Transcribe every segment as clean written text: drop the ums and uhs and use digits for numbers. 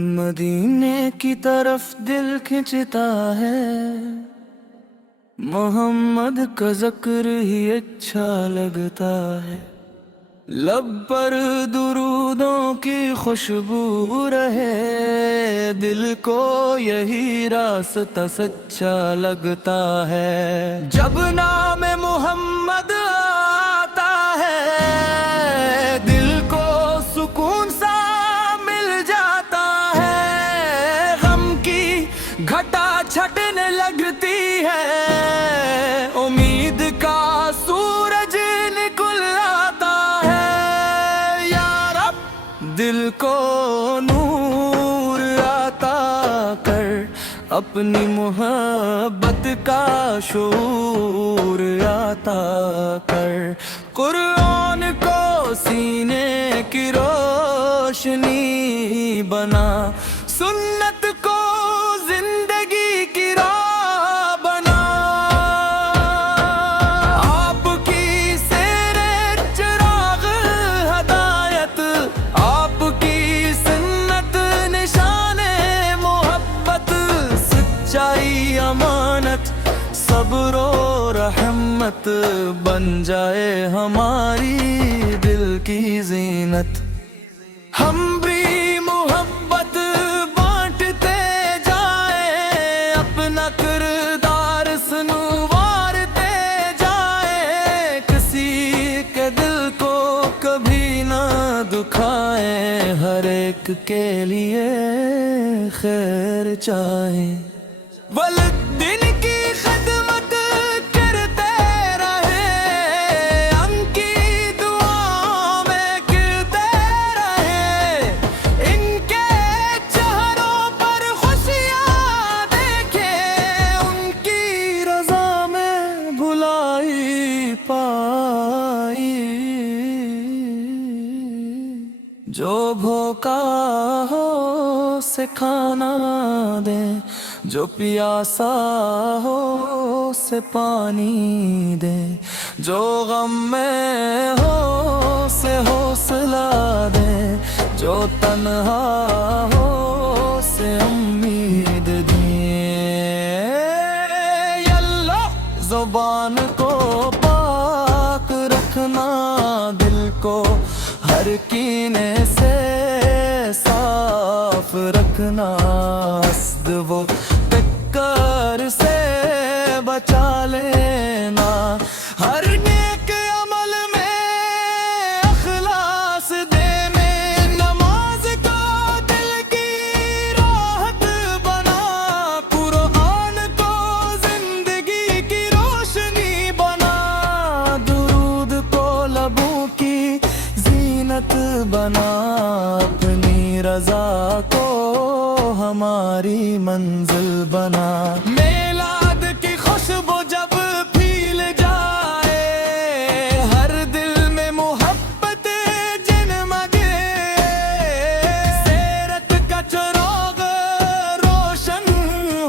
مدینے کی طرف دل کھنچتا ہے، محمد کا ذکر ہی اچھا لگتا ہے۔ لب پر درودوں کی خوشبو رہے، دل کو یہی راستہ سچا لگتا ہے۔ جب نام محمد آتا ہے، دل کو سکون سا مل جاتا ہے، غم کی گھٹا چھٹنے لگتی ہے، امید کا سورج نکل آتا ہے۔ یا رب دل کو نور عطا کر، اپنی محبت کا شعور عطا کر، قرآن کو سینے کی روشنی بنا، سنت کو زندگی کی راہ بنا۔ آپ کی سیرے چراغ ہدایت، آپ کی سنت نشان محبت، سچائی امانت صبر و رحمت، بن جائے ہماری دل کی زینت۔ ہم بھی محبت بانٹتے جائیں، اپنا کردار سنوارتے جائیں، کسی کے دل کو کبھی نہ دکھائیں، ہر ایک کے لیے خیر چاہیں۔ والدین کی خدمت کرتے رہے، ان کی دعا میں گرتے رہے، ان کے چہروں پر خوشیاں دیکھیں، ان کی رضا میں بھلائی پائی۔ جو بھوکا ہو اسے کھانا دیں، جو پیاسا ہو اسے پانی دیں، جو غم میں ہو اسے حوصلہ دیں، جو تنہا ہو اسے امید دیں۔ یا اللہ زبان کو پاک رکھنا، دل کو ہر کینے سے صاف رکھنا، حسد و ٹکر سے بچا لینا، ہر نیک عمل میں اخلاص دینے، نماز کو دل کی راحت بنا، قرآن کو زندگی کی روشنی بنا، درود کو لبوں کی زینت بنا، اپنی رضا کو ہماری منزل بنا۔ میلاد کی خوشبو جب پھیل جائے، ہر دل میں محبت جنمگے، سیرت کا چراغ روشن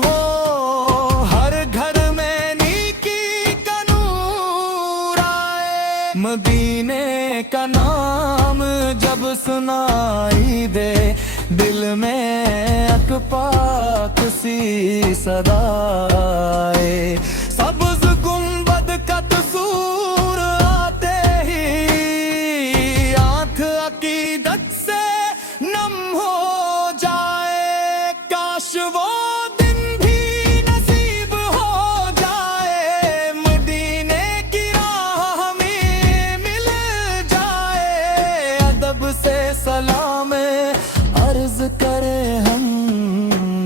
ہو، ہر گھر میں نیکی کا نور آئے، مدینے کا نام جب سنائی دے، دل میں اک پاک سی صدا آئے، سبز گنبد کا تصور آتے ہی آنکھ عقیدت سے نم ہو جائے، کاش وہ دن بھی نصیب ہو جائے، مدینے کی راہ ہمیں مل جائے، ادب سے سلام عرض کرے ہم،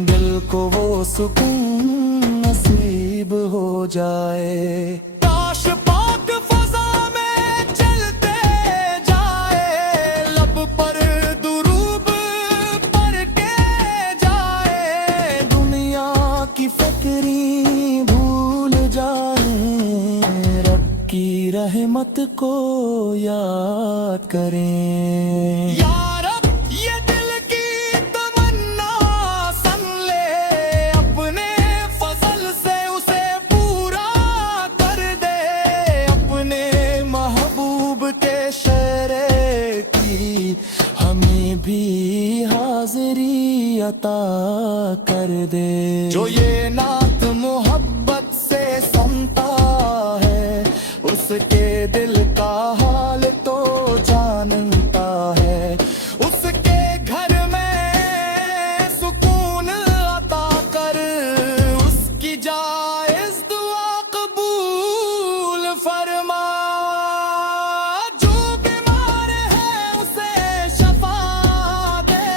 دل کو وہ سکون نصیب ہو جائے۔ کاش پاک فضا میں چلتے جائے، لب پر دروب پڑھ کے جائے، دنیا کی فکری بھول جائیں، رب کی رحمت کو یاد کریں۔ یا رب یہ دل کی تمنا سن لے، اپنے فضل سے اسے پورا کر دے، اپنے محبوب کے شہر کی ہمیں بھی حاضری عطا کر دے. جو یہ نعت محبت سے سنتا ہے اس کے دل کا حال تو جانتا ہے. اس کے گھر میں سکون عطا کر اس کی جائز دعا قبول فرما. جو بیمار ہے اسے شفا دے,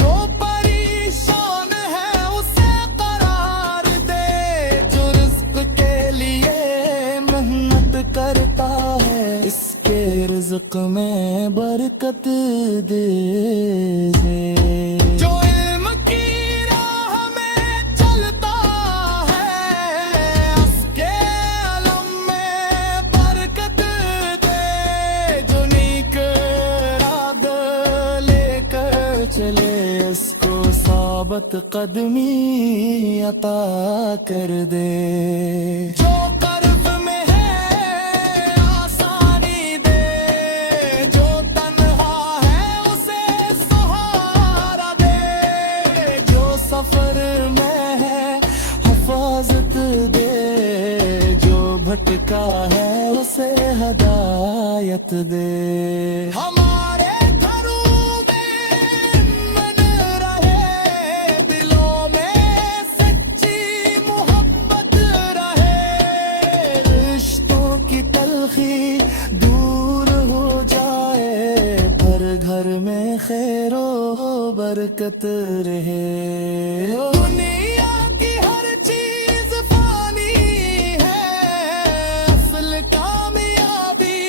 جو پریشان ہے اسے قرار دے. جو رزق کے لیے محنت کرتا ہے اس کے رزق میں برکت دے دے. جو علم کی راہ میں چلتا ہے اس کے علم میں برکت دے. جو نیک ارادہ لے کر چلے اس کو ثابت قدمی عطا کر دے. جو قرب میں ہے آسانی دے, جو تنہا ہے اسے سہارا دے. جو سفر میں ہے حفاظت دے, جو بھٹکا ہے اسے ہدایت دے. ہمارے گھروں میں من رہے, دلوں میں سچی محبت رہے. رشتوں کی تلخی دور ہو جائے, پر گھر میں خیر و برکت رہے. دنیا کی ہر چیز فانی ہے, اصل کامیابی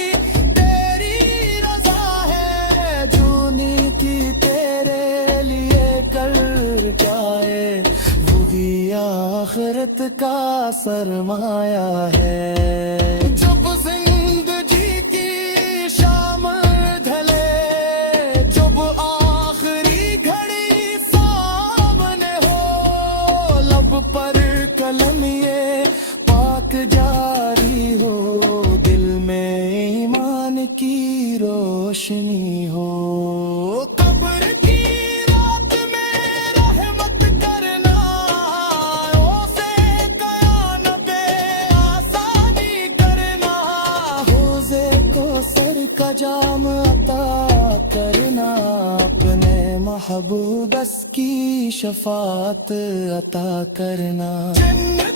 تیری رضا ہے. جو نیکی تیرے لیے کر جائے وہی آخرت کا سرمایہ ہے. جب زندگی کی شام ڈھلے, جب آخری گھڑی سامنے ہو, لب پر قلم یہ پاک جاری ہو, دل میں ایمان کی روشنی ہو. قبر کی رات میں رحمت کرنا, اسے قیامت میں آسانی کرنا. حوضے کو سر کا جام عطا کرنا, اپنے محبوب اس کی شفاعت عطا کرنا. جنت